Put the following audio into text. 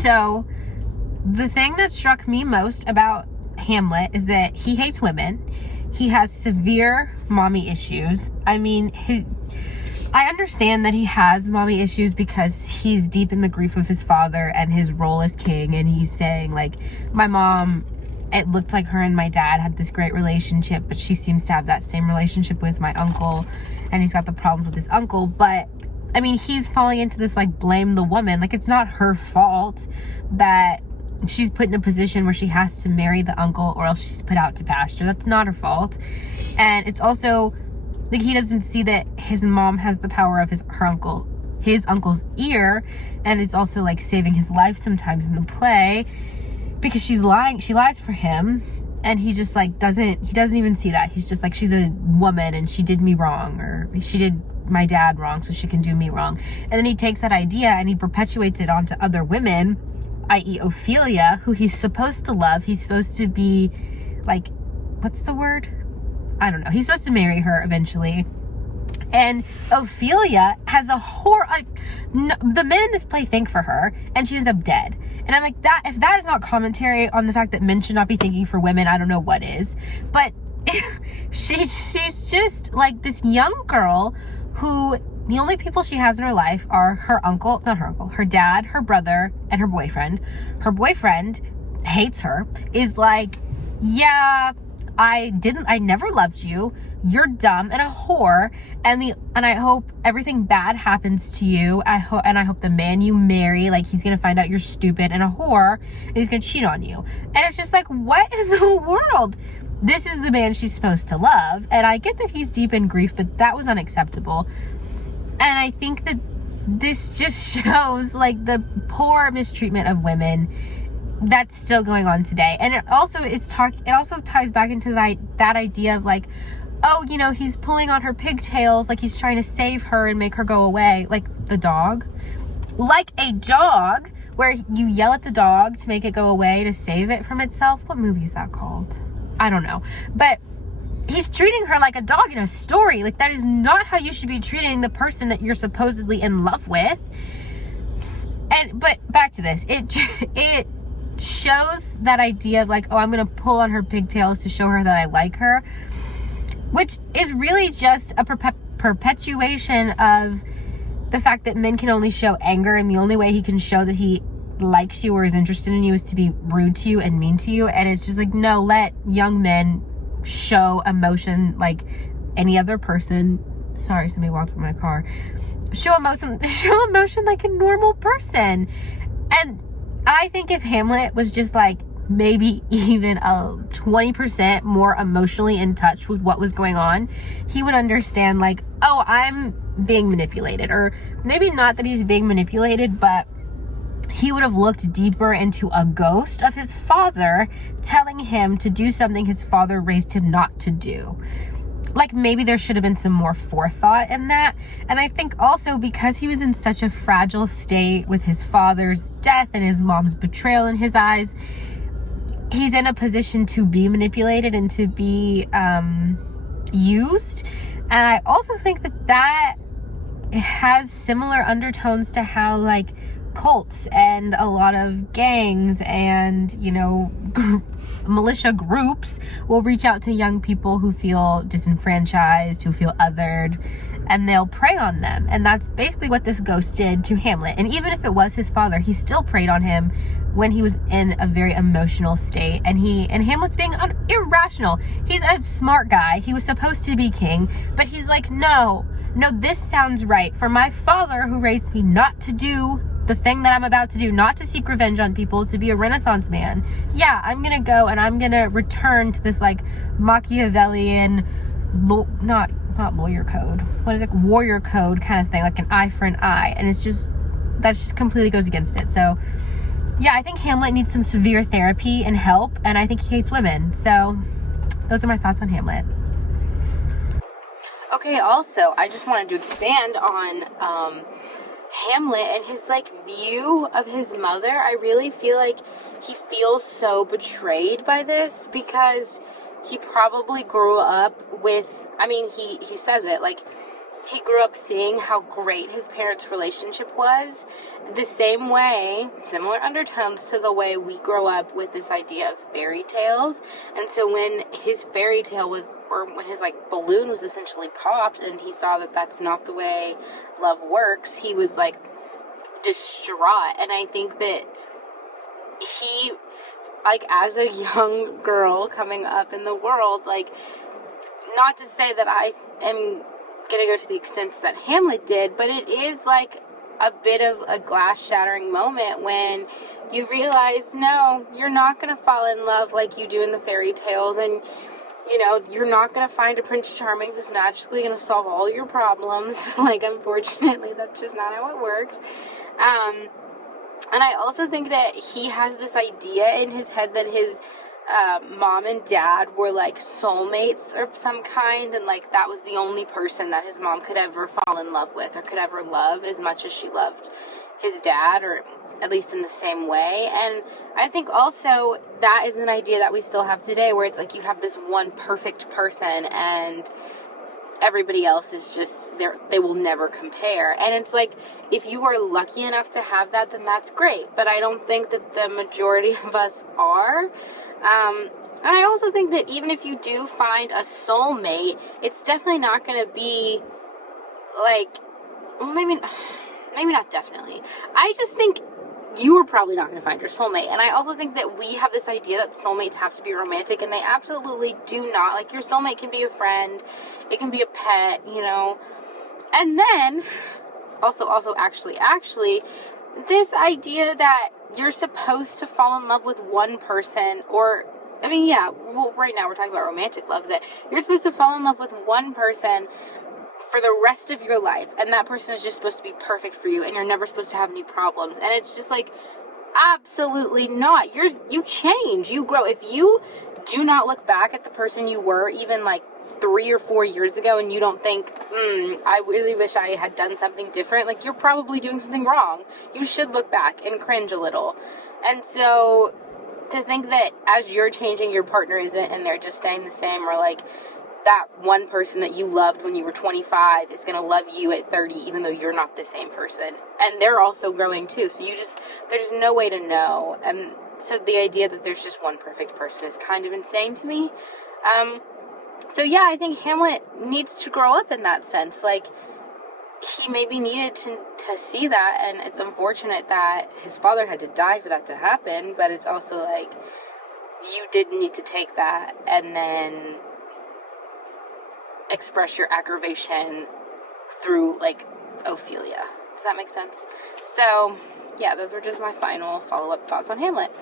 So the thing that struck me most about Hamlet is that he hates women. He has severe mommy issues. I mean, I understand that he has mommy issues because he's deep in the grief of his father and his role as king, and he's saying, like, my mom, it looked like her and my dad had this great relationship, but she seems to have that same relationship with my uncle, and he's got the problems with his uncle. But I mean, he's falling into this, like, blame the woman. Like, it's not her fault that she's put in a position where she has to marry the uncle or else she's put out to pasture. That's not her fault. And it's also like he doesn't see that his mom has the power of his uncle's ear, and it's also like saving his life sometimes in the play because she lies for him, and he just like he doesn't even see that. He's just like, she's a woman and she did me wrong, or she did my dad wrong, so she can do me wrong. And then he takes that idea and he perpetuates it onto other women, i.e. Ophelia, who he's supposed to love. He's supposed to be like, what's the word? I don't know. He's supposed to marry her eventually. And Ophelia has the men in this play think for her, and she ends up dead. And I'm like, if that is not commentary on the fact that men should not be thinking for women, I don't know what is. But she's just like this young girl who the only people she has in her life are her dad, her brother, and her boyfriend. Her boyfriend hates her, is like, yeah, I never loved you. You're dumb and a whore, and I hope everything bad happens to you. I hope the man you marry, like, he's gonna find out you're stupid and a whore, and he's gonna cheat on you. And it's just like, what in the world? This is the man she's supposed to love, and I get that he's deep in grief, but that was unacceptable. And I think that this just shows like the poor mistreatment of women that's still going on today. And it also ties back into that idea of like, oh, you know, he's pulling on her pigtails, like he's trying to save her and make her go away, like a dog, where you yell at the dog to make it go away, to save it from itself. What movie is that called? I don't know. But he's treating her like a dog in a story. Like, that is not how you should be treating the person that you're supposedly in love with. But back to this, it shows that idea of like, oh, I'm gonna pull on her pigtails to show her that I like her, which is really just a perpetuation of the fact that men can only show anger, and the only way he can show that he likes you or is interested in you is to be rude to you and mean to you. And it's just like, no, let young men show emotion like any other person. Sorry, somebody walked by my car. Show emotion like a normal person. And I think if Hamlet was just like maybe even a 20% more emotionally in touch with what was going on, he would understand like, oh, I'm being manipulated. Or maybe not that he's being manipulated, but he would have looked deeper into a ghost of his father telling him to do something his father raised him not to do. Like, maybe there should have been some more forethought in that. And I think also because he was in such a fragile state with his father's death and his mom's betrayal in his eyes, he's in a position to be manipulated and to be used. And I also think that has similar undertones to how like cults and a lot of gangs and, you know, militia groups will reach out to young people who feel disenfranchised, who feel othered, and they'll prey on them. And that's basically what this ghost did to Hamlet. And even if it was his father, he still preyed on him when he was in a very emotional state. And Hamlet's being irrational. He's a smart guy. He was supposed to be king, but he's like, no, this sounds right. For my father who raised me not to do the thing that I'm about to do, not to seek revenge on people, to be a Renaissance man. Yeah, I'm gonna go and I'm gonna return to this like Machiavellian, not lawyer code, what is it, warrior code kind of thing, like an eye for an eye. And that just completely goes against it. So yeah, I think Hamlet needs some severe therapy and help, and I think he hates women. So those are my thoughts on Hamlet. Okay, also, I just wanted to expand on Hamlet and his like view of his mother. I really feel like he feels so betrayed by this because he probably grew up with, I mean, he says it, like, he grew up seeing how great his parents' relationship was, the same way, similar undertones to the way we grow up with this idea of fairy tales. And so when his fairy tale was, or when his like balloon was essentially popped and he saw that that's not the way love works, he was like distraught. And I think that he, like, as a young girl coming up in the world, like, not to say that I am gonna go to the extent that Hamlet did, but it is like a bit of a glass shattering moment when you realize, no, you're not gonna fall in love like you do in the fairy tales, and you know, you're not gonna find a Prince Charming who's magically gonna solve all your problems. Like, unfortunately, that's just not how it works. And I also think that he has this idea in his head that his mom and dad were like soulmates of some kind, and like that was the only person that his mom could ever fall in love with or could ever love as much as she loved his dad, or at least in the same way. And I think also that is an idea that we still have today, where it's like you have this one perfect person and everybody else is just there, they will never compare. And it's like, if you are lucky enough to have that, then that's great, but I don't think that the majority of us are. And I also think that even if you do find a soulmate, it's definitely not going to be like, well, maybe not definitely. I just think you are probably not going to find your soulmate. And I also think that we have this idea that soulmates have to be romantic, and they absolutely do not. Like, your soulmate can be a friend, it can be a pet, you know. And then also actually this idea that you're supposed to fall in love with one person, or I mean, yeah, well, right now we're talking about romantic love, that you're supposed to fall in love with one person for the rest of your life, and that person is just supposed to be perfect for you, and you're never supposed to have any problems. And it's just like, absolutely not. You change, you grow. If you do not look back at the person you were even like 3 or 4 years ago and you don't think, I really wish I had done something different, like, you're probably doing something wrong. You should look back and cringe a little. And so to think that as you're changing, your partner isn't, and they're just staying the same, or like that one person that you loved when you were 25 is going to love you at 30, even though you're not the same person. And they're also growing too. So there's no way to know. And so the idea that there's just one perfect person is kind of insane to me. So yeah, I think Hamlet needs to grow up in that sense. Like, he maybe needed to see that, and it's unfortunate that his father had to die for that to happen, but it's also like, you did need to take that and then express your aggravation through, like, Ophelia. Does that make sense? So, yeah, those were just my final follow-up thoughts on Hamlet.